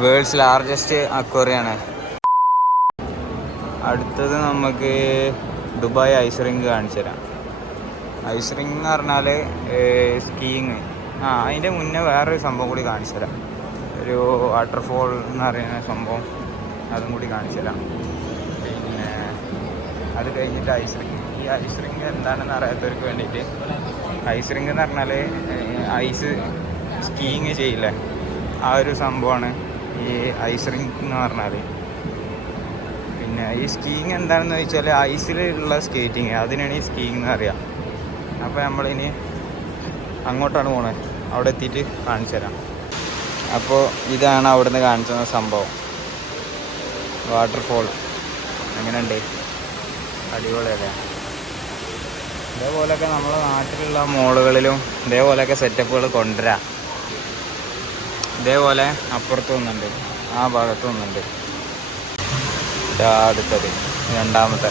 World's largest അക്വേറിയാണ്. അടുത്തത് നമുക്ക് Dubai ice rink കാണിച്ചു തരാം. ഐസ് റിങ്ക് എന്ന് പറഞ്ഞാൽ സ്കീയിങ്. അതിൻ്റെ മുന്നേ വേറൊരു സംഭവം കൂടി കാണിച്ചു തരാം. ഒരു വാട്ടർഫോൾ എന്ന് പറയുന്ന സംഭവം, അതും കൂടി കാണിച്ചു തരാം. പിന്നെ അത് കഴിഞ്ഞിട്ട് ഐസ് റിങ്ക്. ഈ ഐസ് റിങ്ക് എന്താണെന്ന് അറിയാത്തവർക്ക് വേണ്ടിയിട്ട്, ഐസ് റിങ്ക് എന്ന് പറഞ്ഞാൽ ഐസ് സ്കീയിങ് ചെയ്യില്ലേ, ആ ഒരു സംഭവമാണ് ഈ ഐസ് റിങ്ക് എന്ന് പറഞ്ഞാൽ. പിന്നെ ഈ സ്കീയിങ് എന്താണെന്ന് വെച്ചാൽ ഐസിലുള്ള സ്കേറ്റിങ്, അതിനാണ് ഈ സ്കീയിങ് എന്ന് അറിയാം. അപ്പോൾ നമ്മളിനി അങ്ങോട്ടാണ് പോണത്, അവിടെ എത്തിയിട്ട് കാണിച്ചു തരാം. അപ്പോൾ ഇതാണ് അവിടുന്ന് കാണിച്ച സംഭവം, വാട്ടർഫോൾ. എങ്ങനെയുണ്ട്? അടിപൊളിയല്ലേ? ഇതേപോലെയൊക്കെ നമ്മളെ നാട്ടിലുള്ള മോളുകളിലും ഇതേപോലെയൊക്കെ സെറ്റപ്പുകൾ കൊണ്ടുവരാം. ഇതേപോലെ അപ്പുറത്ത് ഒന്നുണ്ട്, ആ ഭാഗത്ത് ഒന്നുണ്ട്. അടുത്തത് രണ്ടാമത്തെ.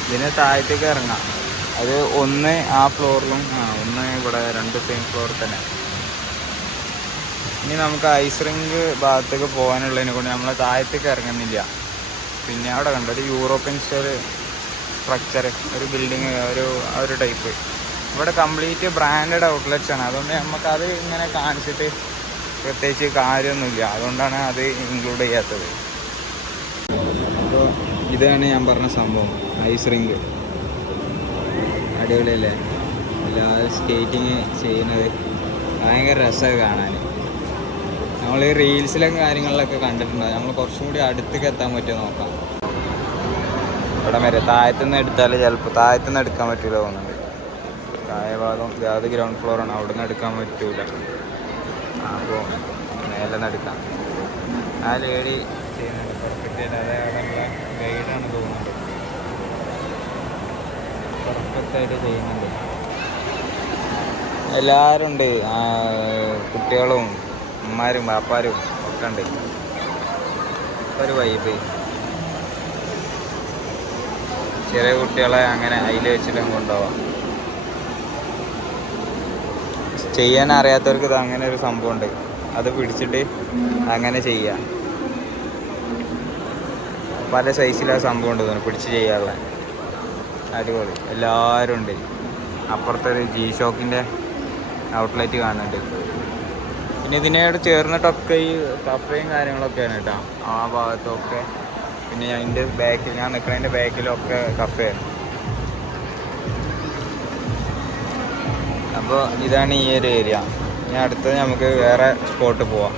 ഇതിന് താഴത്തേക്ക് ഇറങ്ങാം. അത് ഒന്ന് ആ ഫ്ലോറിലും ഒന്ന് ഇവിടെ, രണ്ട് സെയിം ഫ്ലോറിൽ തന്നെ. ഇനി നമുക്ക് ഐസ് റിങ്ക് ഭാഗത്തേക്ക് പോകാനുള്ളതിനെ കൊണ്ട് നമ്മൾ താഴത്തേക്ക് ഇറങ്ങുന്നില്ല. പിന്നെ അവിടെ കണ്ടു ഒരു യൂറോപ്യൻ സ്റ്റൈൽ സ്ട്രക്ചർ, ഒരു ബിൽഡിങ്, ഒരു ടൈപ്പ്. ഇവിടെ കംപ്ലീറ്റ് ബ്രാൻഡഡ് ഔട്ട്ലെറ്റ്സ് ആണ്. അതുകൊണ്ട് നമുക്കത് ഇങ്ങനെ കാണിച്ചിട്ട് പ്രത്യേകിച്ച് കാര്യമൊന്നുമില്ല. അതുകൊണ്ടാണ് അത് ഇൻക്ലൂഡ് ചെയ്യാത്തത്. അപ്പോൾ ഇതാണ് ഞാൻ പറഞ്ഞ സംഭവം, ഐസ് റിങ്ക്. അടിപൊളിയല്ലേ? എല്ലാവരും സ്കേറ്റിങ് ചെയ്യുന്നത് ഭയങ്കര രസമൊക്കെ കാണാൻ. നമ്മൾ ഈ റീൽസിലൊക്കെ കാര്യങ്ങളിലൊക്കെ കണ്ടിട്ടുണ്ടാകും. നമ്മൾ കുറച്ചും കൂടി അടുത്തേക്ക് എത്താൻ പറ്റുമോ നോക്കാം. ഇവിടെ വരെ താഴത്തുനിന്ന് എടുത്താൽ ചിലപ്പോൾ താഴത്തുനിന്ന് എടുക്കാൻ പറ്റില്ല തോന്നുന്നുണ്ട്. താഴെ ഭാഗം അത് ഗ്രൗണ്ട് ഫ്ലോറാണ്, അവിടെ നിന്ന് എടുക്കാൻ പറ്റൂല. അപ്പോൾ മേലെ നിന്ന് എടുക്കാം. ആ ലേഡി ചെയ്യുന്നുണ്ട് പെർഫെക്റ്റ് ആയിട്ട്. അതേ അവിടെയുള്ള ഗൈഡാണ് തോന്നുന്നുണ്ട്, പെർഫെക്റ്റായിട്ട് ചെയ്യുന്നുണ്ട്. എല്ലാവരും ഉണ്ട്, കുട്ടികളും അമ്മമാരും പാപ്പാരും ഒക്കെ ഉണ്ട്. ഒരു വൈബ്. ചെറിയ കുട്ടികളെ അങ്ങനെ അതിൽ വെച്ചിട്ടും കൊണ്ടുപോവാം. ചെയ്യാൻ അറിയാത്തവർക്ക് ഇത് അങ്ങനെ ഒരു സംഭവം ഉണ്ട്, അത് പിടിച്ചിട്ട് അങ്ങനെ ചെയ്യാം. പല സൈസിലെ സംഭവം ഉണ്ട് തോന്നുന്നു പിടിച്ച് ചെയ്യാനുള്ള. അടിപൊളി. എല്ലാവരും ഉണ്ട്. അപ്പുറത്തൊരു ജി ഷോക്കിൻ്റെ ഔട്ട്ലെറ്റ് കാണുന്നുണ്ട്. പിന്നെ ഇതിനോട് ചേർന്നിട്ടൊക്കെ ഈ കഫയും കാര്യങ്ങളൊക്കെയാണ് കേട്ടോ, ആ ഭാഗത്തൊക്കെ. പിന്നെ അതിൻ്റെ ബാക്കിൽ, ഞാൻ നിൽക്കുന്നതിൻ്റെ ബാക്കിലൊക്കെ കഫയാണ്. അപ്പോൾ ഇതാണ് ഈ ഒരു ഏരിയ. ഇനി അടുത്തത് നമുക്ക് വേറെ സ്പോട്ട് പോവാം.